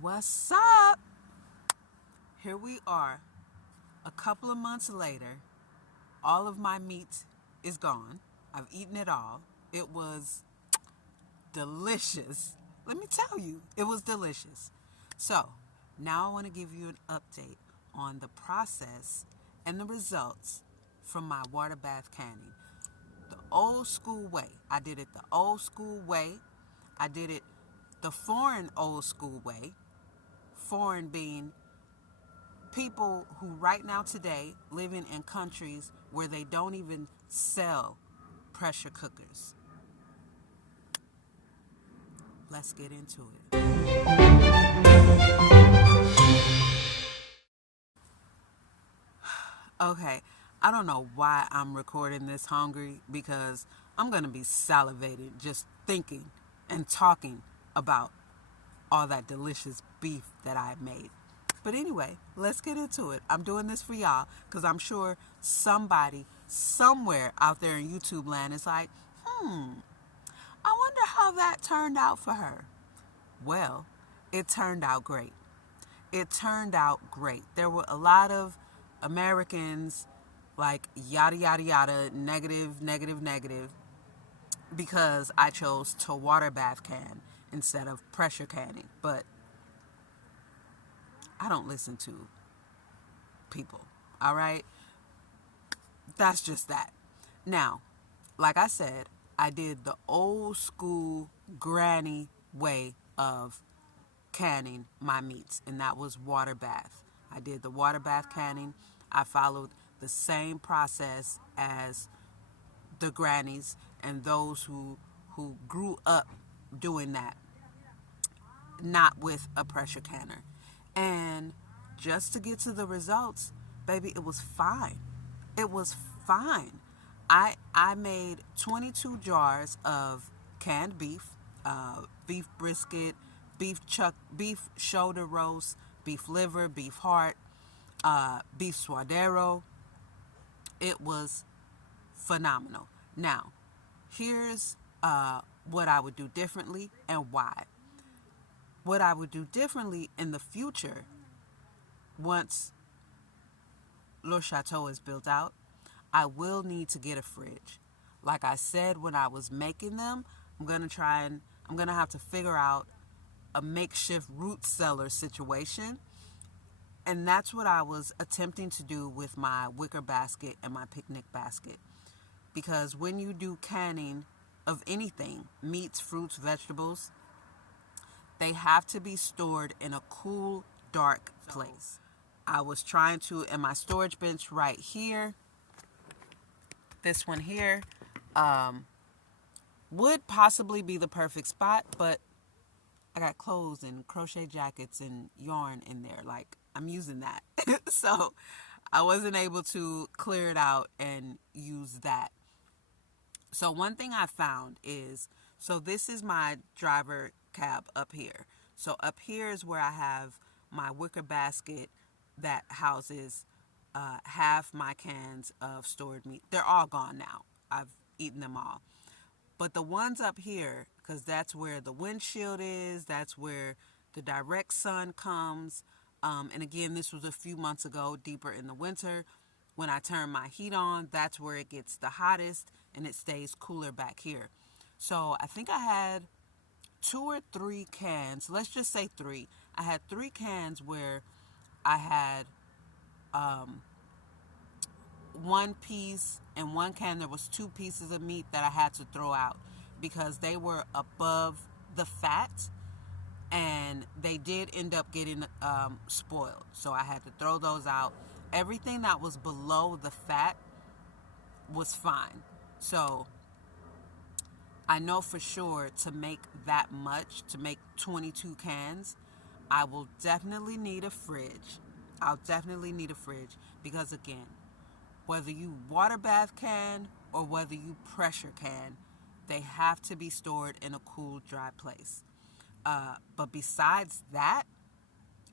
What's up? Here we are, a couple of months later. All of my meat is gone. I've eaten it all. It was delicious. Let me tell you, it was delicious. So, now I want to give you an update on the process and the results from my water bath canning. The old school way. I did it the old school way. I did it the foreign old school way. Foreign being people who right now today living in countries where they don't even sell pressure cookers. Let's get into it. Okay, I don't know why I'm recording this hungry because I'm going to be salivating just thinking and talking about all that delicious beef that I made. But anyway, let's get into it. I'm doing this for y'all because I'm sure somebody somewhere out there in YouTube land is like, I wonder how that turned out for her. Well, it turned out great. It turned out great. There were a lot of Americans like yada, yada, yada, negative, negative, negative, because I chose to water bath can instead of pressure canning. But I don't listen to people, all right? That's just that. Now, like I said, I did the old school granny way of canning my meats, and that was water bath. I did the water bath canning. I followed the same process as the grannies and those who grew up doing that, not with a pressure canner. And just to get to the results, baby, it was fine. It was fine. I made 22 jars of canned beef, beef brisket, beef shoulder roast, beef liver, beef heart, beef suadero. It was phenomenal. Now, here's what I would do differently and why. What I would do differently in the future, once Le Chateau is built out, I will need to get a fridge. Like I said when I was making them, I'm going to have to figure out a makeshift root cellar situation. And that's what I was attempting to do with my wicker basket and my picnic basket. Because when you do canning of anything, meats, fruits, vegetables, they have to be stored in a cool, dark place. I was trying to, in my storage bench right here, this one here, would possibly be the perfect spot, but I got clothes and crochet jackets and yarn in there. Like, I'm using that. So I wasn't able to clear it out and use that. So one thing I found is, so this is my driver cab up here. So up here is where I have my wicker basket that houses half my cans of stored meat. They're all gone now. I've eaten them all. But the ones up here, because that's where the windshield is, that's where the direct sun comes. And again, this was a few months ago, deeper in the winter. When I turn my heat on, that's where it gets the hottest and it stays cooler back here. So I think I had 2 or 3 cans. Let's just say 3. I had 3 cans where I had one piece, in one can there was 2 pieces of meat that I had to throw out because they were above the fat and they did end up getting spoiled. So I had to throw those out. Everything that was below the fat was fine. So I know for sure to make that much, to make 22 cans, I will definitely need a fridge. I'll definitely need a fridge because, again, whether you water bath can or whether you pressure can, they have to be stored in a cool, dry place. But besides that,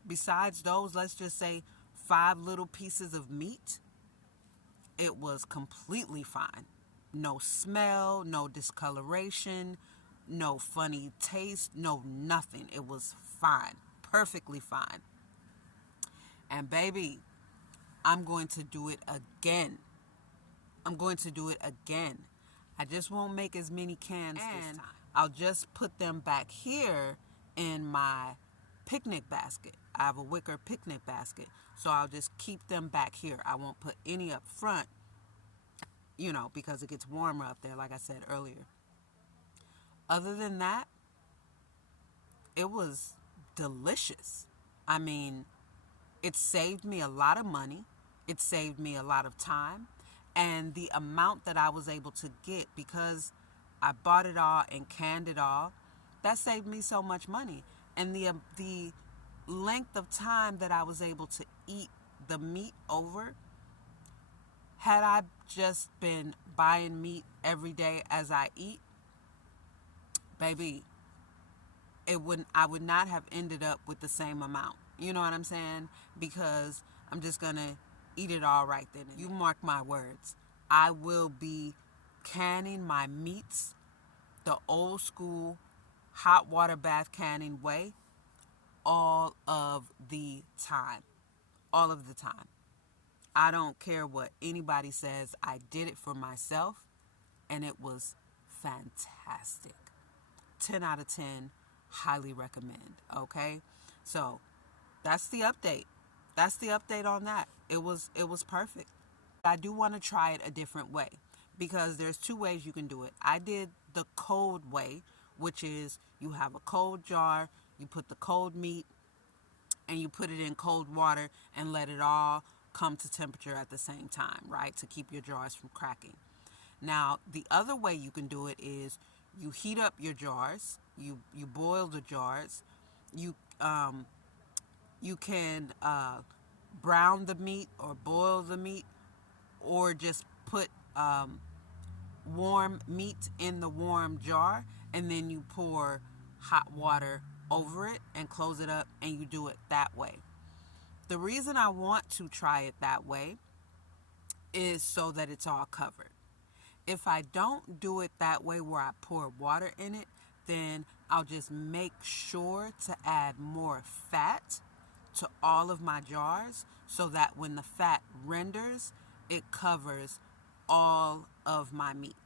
besides those, let's just say 5 little pieces of meat, it was completely fine. No smell, no discoloration, no funny taste, no nothing. It was fine. perfectly fine. And baby, I'm going to do it again. I'm going to do it again. I just won't make as many cans this time. I'll just put them back here in my picnic basket. I have a wicker picnic basket, so I'll just keep them back here. I won't put any up front, because it gets warmer up there, like I said earlier. Other than that, it was delicious. I mean, it saved me a lot of money. It saved me a lot of time. And the amount that I was able to get, because I bought it all and canned it all, that saved me so much money. And the length of time that I was able to eat the meat over, had I just been buying meat every day as I eat, baby, I would not have ended up with the same amount. You know what I'm saying? Because I'm just going to eat it all right then. You mark my words. I will be canning my meats the old school hot water bath canning way all of the time. All of the time. I don't care what anybody says. I did it for myself, and it was fantastic. 10 out of 10. Highly recommend. Okay? So, that's the update. That's the update on that. It was perfect. I do want to try it a different way, because there's two ways you can do it. I did the cold way, which is you have a cold jar, you put the cold meat, and you put it in cold water and let it all come to temperature at the same time, right? To keep your jars from cracking. Now, the other way you can do it is you heat up your jars, you boil the jars, you can brown the meat or boil the meat, or just put warm meat in the warm jar, and then you pour hot water over it and close it up, and you do it that way. The reason I want to try it that way is so that it's all covered. If I don't do it that way where I pour water in it, then I'll just make sure to add more fat to all of my jars, so that when the fat renders, it covers all of my meat,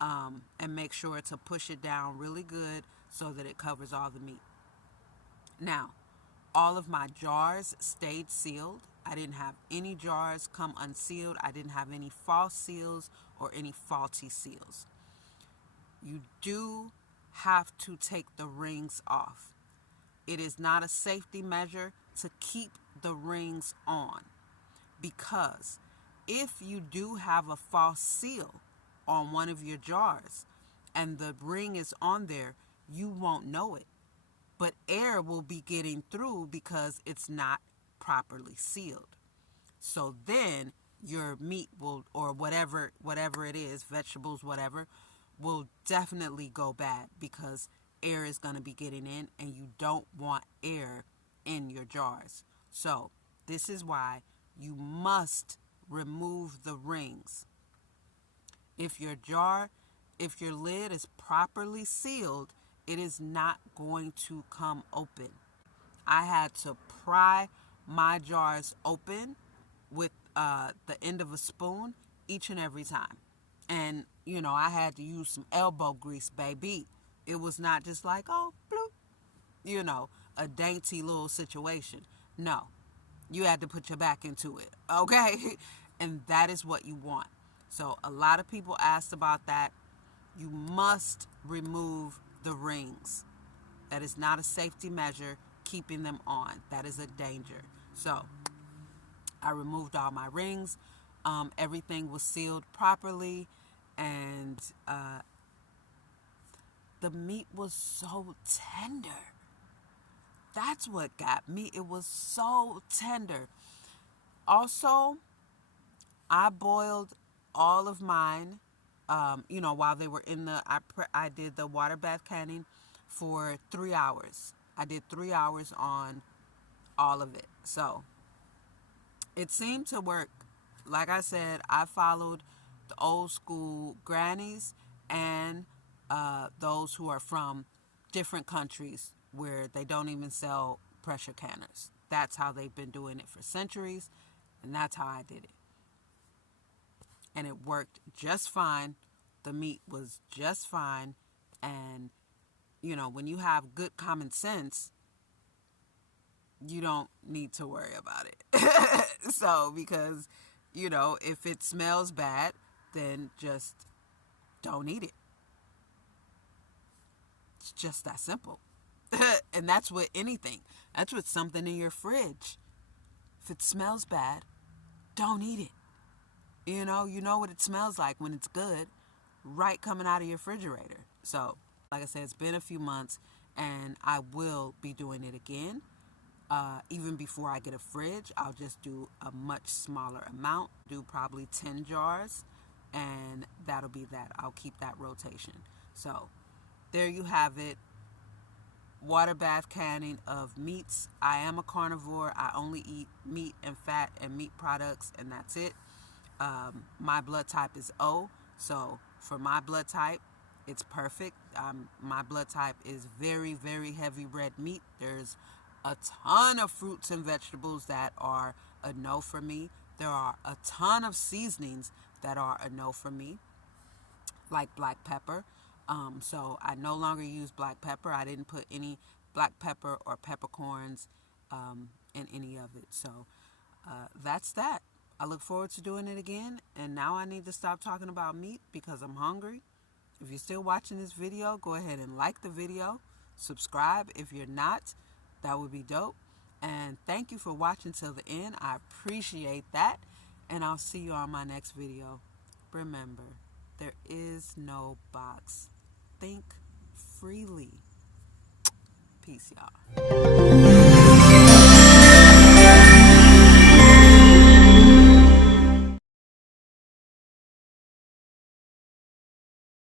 and make sure to push it down really good so that it covers all the meat. Now, all of my jars stayed sealed. I didn't have any jars come unsealed. I didn't have any false seals or any faulty seals. You do have to take the rings off. It is not a safety measure to keep the rings on, because if you do have a false seal on one of your jars and the ring is on there, you won't know it. But air will be getting through because it's not properly sealed. So then your meat will, or whatever it is, vegetables, whatever, will definitely go bad, because air is going to be getting in, and you don't want air in your jars. So this is why you must remove the rings. If your lid is properly sealed, it is not going to come open. I had to pry my jars open with the end of a spoon each and every time. And, I had to use some elbow grease, baby. It was not just like, oh, bloop, a dainty little situation. No, you had to put your back into it, okay? And that is what you want. So a lot of people asked about that. You must remove the rings. That is not a safety measure, keeping them on. That is a danger. So I removed all my rings. Everything was sealed properly, and the meat was so tender. That's what got me. It was so tender. Also, I boiled all of mine, while they were in I did the water bath canning for 3 hours. I did 3 hours on all of it. So it seemed to work. Like I said, I followed the old school grannies and those who are from different countries where they don't even sell pressure canners. That's how they've been doing it for centuries, and that's how I did it. And it worked just fine. The meat was just fine. And, you know, when you have good common sense, you don't need to worry about it. So, because, you know, if it smells bad, then just don't eat it. It's just that simple. And that's with anything. That's with something in your fridge. If it smells bad, don't eat it. You know what it smells like when it's good, right coming out of your refrigerator. So, like I said, it's been a few months, and I will be doing it again. Even before I get a fridge, I'll just do a much smaller amount, do probably 10 jars, and that'll be that. I'll keep that rotation. So, there you have it. Water bath canning of meats. I am a carnivore. I only eat meat and fat and meat products, and that's it. My blood type is O, so for my blood type, it's perfect. My blood type is very, very heavy red meat. There's a ton of fruits and vegetables that are a no for me. There are a ton of seasonings that are a no for me, like black pepper. So I no longer use black pepper. I didn't put any black pepper or peppercorns in any of it. So that's that. I look forward to doing it again. And now I need to stop talking about meat because I'm hungry. If you're still watching this video, go ahead and like the video. Subscribe if you're not. That would be dope. And thank you for watching till the end. I appreciate that. And I'll see you on my next video. Remember, there is no box. Think freely. Peace, y'all.